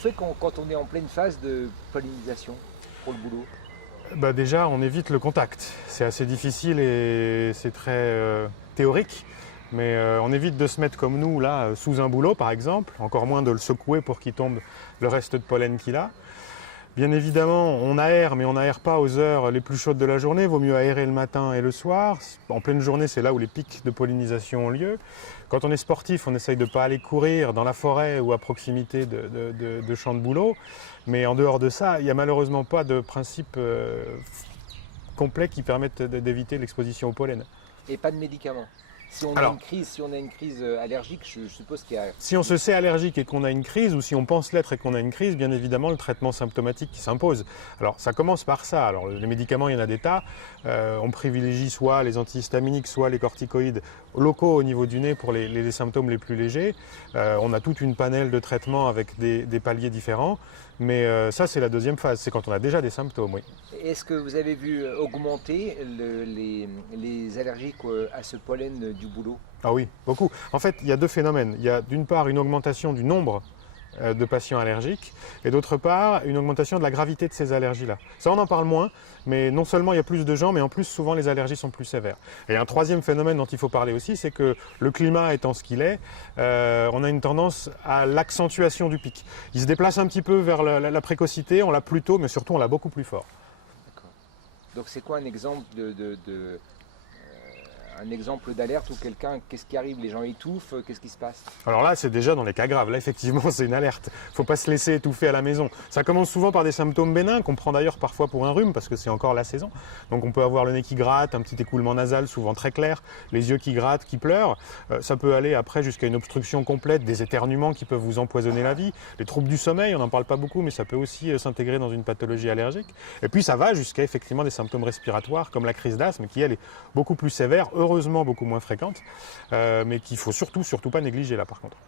Fait quand on est en pleine phase de pollinisation pour le boulot? Bah déjà, on évite le contact. C'est assez difficile et c'est très théorique. Mais on évite de se mettre comme nous, là, sous un bouleau, par exemple. Encore moins de le secouer pour qu'il tombe le reste de pollen qu'il a. Bien évidemment, on aère, mais on n'aère pas aux heures les plus chaudes de la journée. Il vaut mieux aérer le matin et le soir. En pleine journée, c'est là où les pics de pollinisation ont lieu. Quand on est sportif, on essaye de ne pas aller courir dans la forêt ou à proximité de champs de bouleau. Mais en dehors de ça, il n'y a malheureusement pas de principe complet qui permette d'éviter l'exposition au pollen. Et pas de médicaments? Si on a une crise allergique, je suppose qu'il y a... Si on se sait allergique et qu'on a une crise, ou si on pense l'être et qu'on a une crise, bien évidemment, le traitement symptomatique qui s'impose. Alors, ça commence par ça. Alors, les médicaments, il y en a des tas. On privilégie soit les antihistaminiques, soit les corticoïdes locaux au niveau du nez pour les symptômes les plus légers. On a toute une panel de traitements avec des paliers différents. Mais ça, c'est la deuxième phase. C'est quand on a déjà des symptômes, oui. Est-ce que vous avez vu augmenter les allergiques à ce pollen du bouleau? Ah oui, beaucoup. En fait, il y a deux phénomènes. Il y a d'une part une augmentation du nombre de patients allergiques et d'autre part une augmentation de la gravité de ces allergies-là. Ça, on en parle moins, mais non seulement il y a plus de gens, mais en plus souvent les allergies sont plus sévères. Et un troisième phénomène dont il faut parler aussi, c'est que le climat étant ce qu'il est, on a une tendance à l'accentuation du pic. Il se déplace un petit peu vers la précocité, on l'a plus tôt, mais surtout on l'a beaucoup plus fort. D'accord. Donc c'est quoi un exemple un exemple d'alerte où quelqu'un, qu'est-ce qui arrive? Les gens étouffent, qu'est-ce qui se passe? Alors là, c'est déjà dans les cas graves. Là, effectivement, c'est une alerte. Il ne faut pas se laisser étouffer à la maison. Ça commence souvent par des symptômes bénins, qu'on prend d'ailleurs parfois pour un rhume, parce que c'est encore la saison. Donc on peut avoir le nez qui gratte, un petit écoulement nasal, souvent très clair, les yeux qui grattent, qui pleurent. Ça peut aller après jusqu'à une obstruction complète, des éternuements qui peuvent vous empoisonner la vie. Les troubles du sommeil, on n'en parle pas beaucoup, mais ça peut aussi s'intégrer dans une pathologie allergique. Et puis ça va jusqu'à effectivement des symptômes respiratoires, comme la crise d'asthme, qui elle est beaucoup plus sévère, heureusement beaucoup moins fréquente, mais qu'il faut surtout pas négliger là par contre.